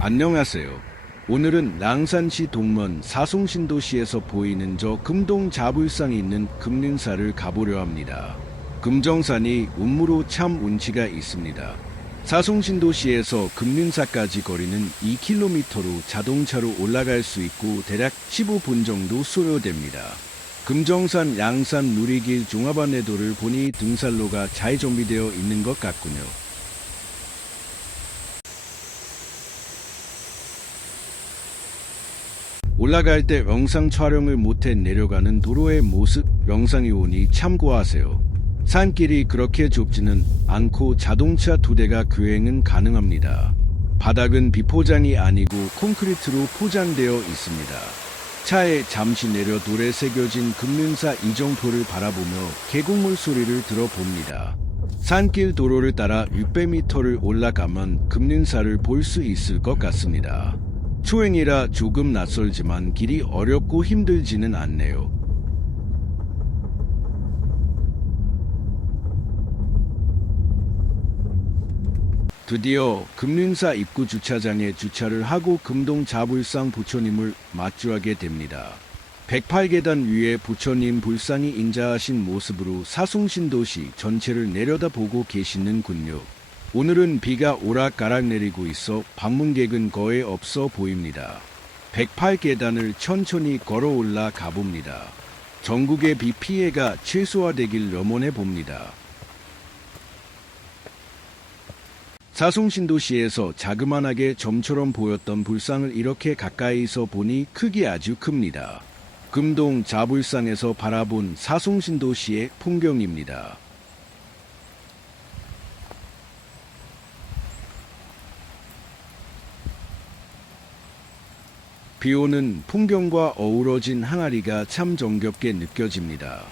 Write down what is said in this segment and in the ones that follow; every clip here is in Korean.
안녕하세요. 오늘은 랑산시 동면 사송신도시에서 보이는 저 금동 자불상이 있는 금능사를 가보려 합니다. 금정산이 운무로 참 운치가 있습니다. 사송신도시에서 금능사까지 거리는 2km로 자동차로 올라갈 수 있고 대략 15분 정도 소요됩니다. 금정산 양산 누리길 종합안내도를 보니 등산로가 잘 정비되어 있는 것 같군요. 올라갈 때 영상 촬영을 못해 내려가는 도로의 모습 영상이 오니 참고하세요. 산길이 그렇게 좁지는 않고 자동차 두 대가 교행은 가능합니다. 바닥은 비포장이 아니고 콘크리트로 포장되어 있습니다. 차에 잠시 내려 돌에 새겨진 금능사 이정표를 바라보며 계곡물 소리를 들어봅니다. 산길 도로를 따라 600m를 올라가면 금능사를 볼 수 있을 것 같습니다. 초행이라 조금 낯설지만 길이 어렵고 힘들지는 않네요. 드디어 금능사 입구 주차장에 주차를 하고 금동 자불상 부처님을 마주하게 됩니다. 108계단 위에 부처님 불상이 인자하신 모습으로 사송신도시 전체를 내려다보고 계시는군요. 오늘은 비가 오락가락 내리고 있어 방문객은 거의 없어 보입니다. 108계단을 천천히 걸어 올라 가 봅니다. 전국의 비 피해가 최소화되길 염원해 봅니다. 사송신도시에서 자그만하게 점처럼 보였던 불상을 이렇게 가까이서 보니 크기 아주 큽니다. 금동 자불상에서 바라본 사송신도시의 풍경입니다. 비오는 풍경과 어우러진 항아리가 참 정겹게 느껴집니다.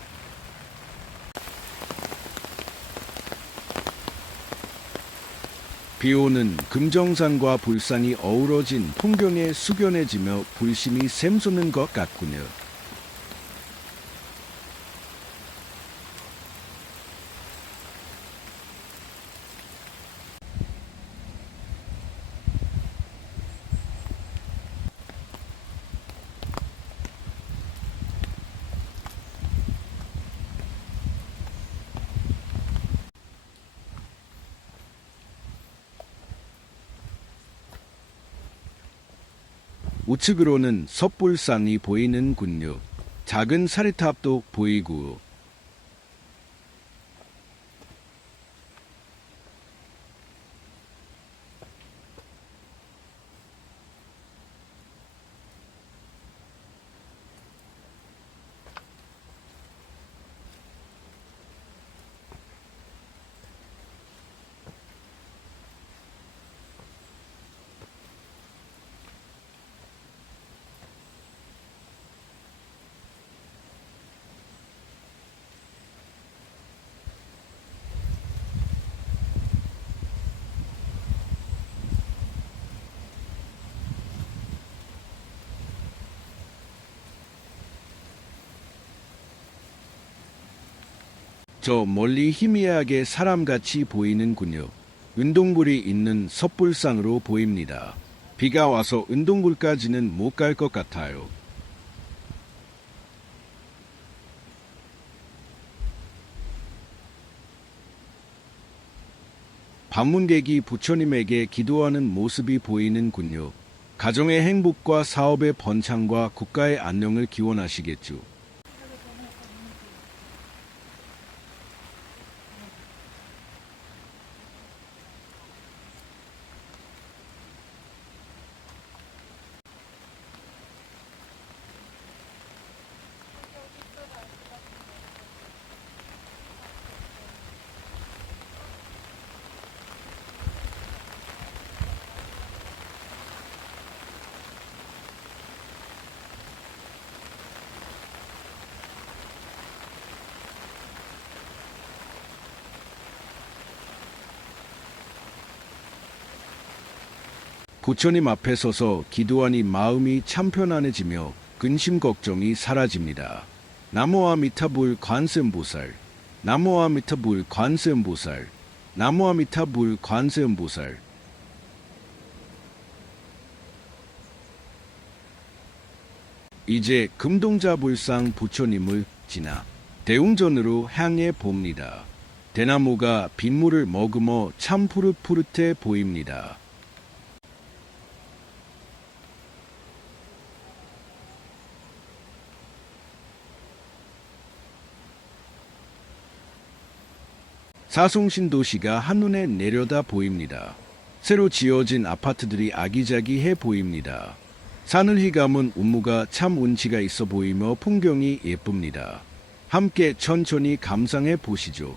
비오는 금정산과 불산이 어우러진 풍경에 숙연해지며 불심이 샘솟는 것 같군요. 우측으로는 섭불산이 보이는군요. 작은 사리탑도 보이고 저 멀리 희미하게 사람같이 보이는군요. 운동불이 있는 섭불상으로 보입니다. 비가 와서 운동불까지는 못 갈 것 같아요. 방문객이 부처님에게 기도하는 모습이 보이는군요. 가정의 행복과 사업의 번창과 국가의 안녕을 기원하시겠죠. 부처님 앞에 서서 기도하니 마음이 참 편안해지며 근심 걱정이 사라집니다. 나모아미타불 관세음보살 나모아미타불 관세음보살 나모아미타불 관세음보살 이제 금동자 불상 부처님을 지나 대웅전으로 향해 봅니다. 대나무가 빗물을 머금어 참 푸릇푸릇해 보입니다. 사송신 도시가 한눈에 내려다 보입니다. 새로 지어진 아파트들이 아기자기해 보입니다. 산을 휘감은 운무가 참 운치가 있어 보이며 풍경이 예쁩니다. 함께 천천히 감상해 보시죠.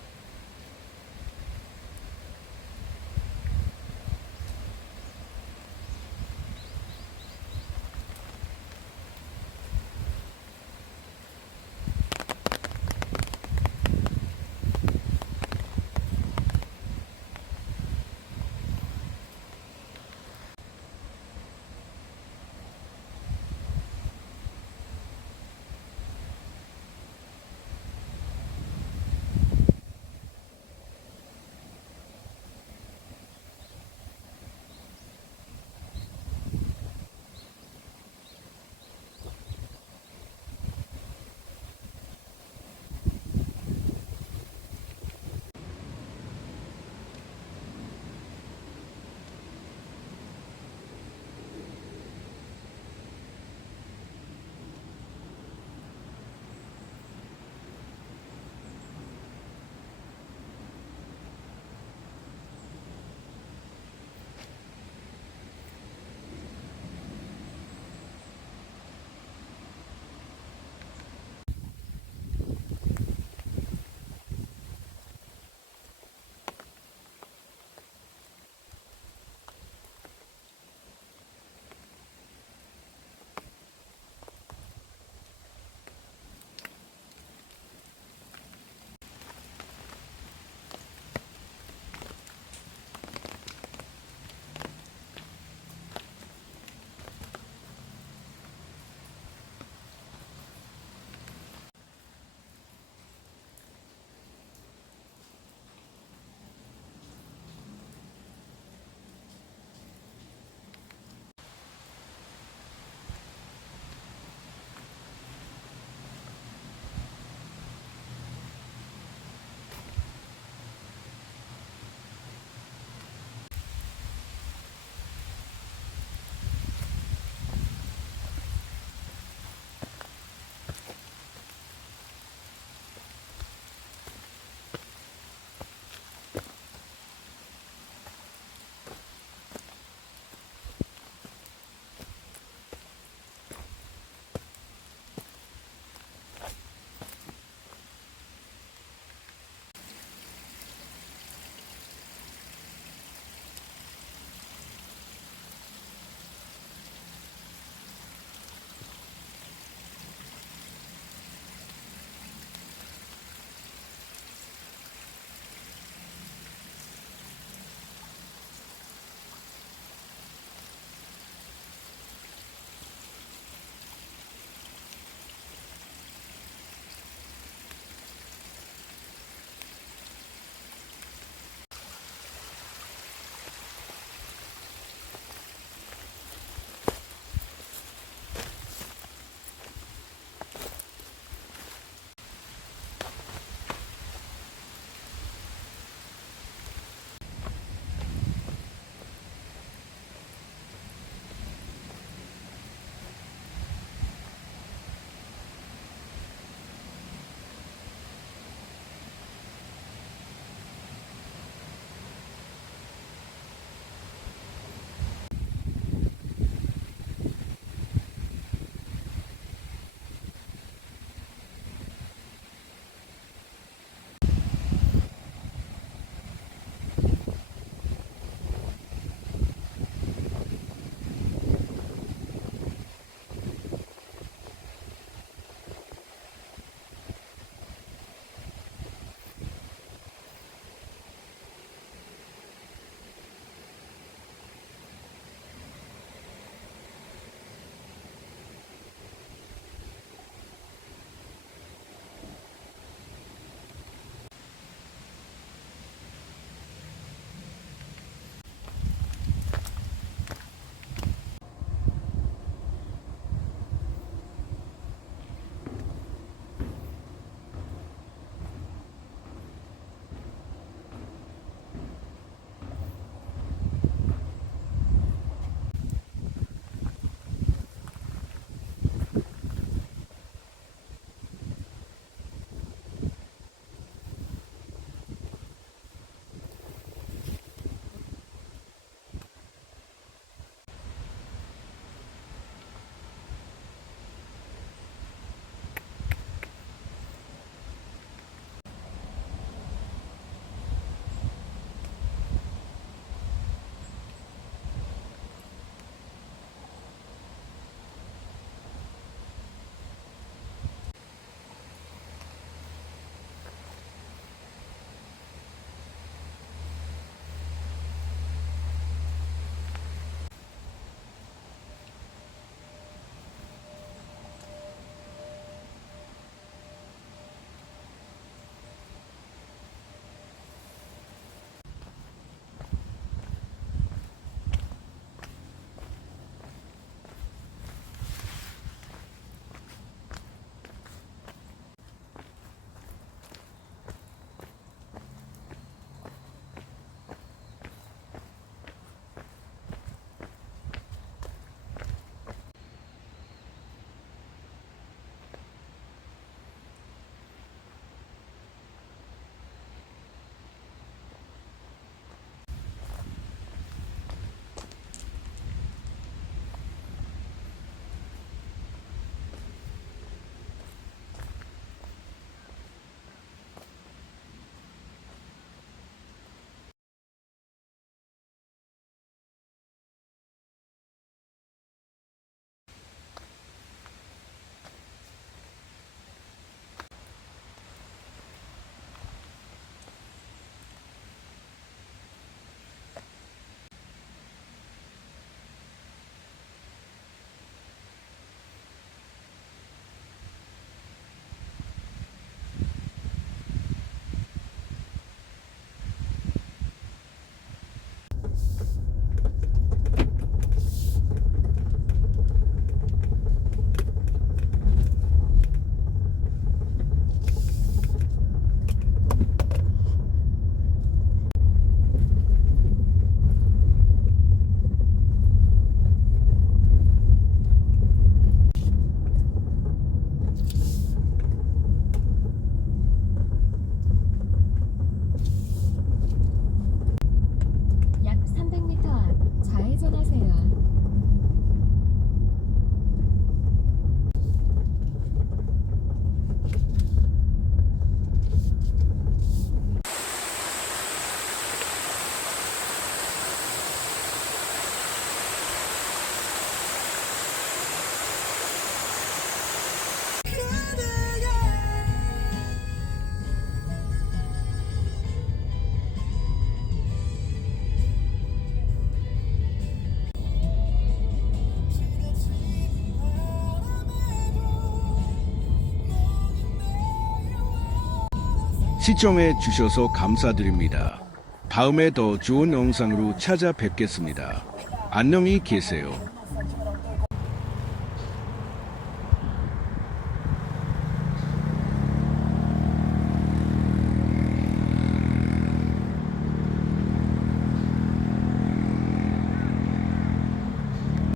시청해 주셔서 감사드립니다. 다음에 더 좋은 영상으로 찾아뵙겠습니다. 안녕히 계세요.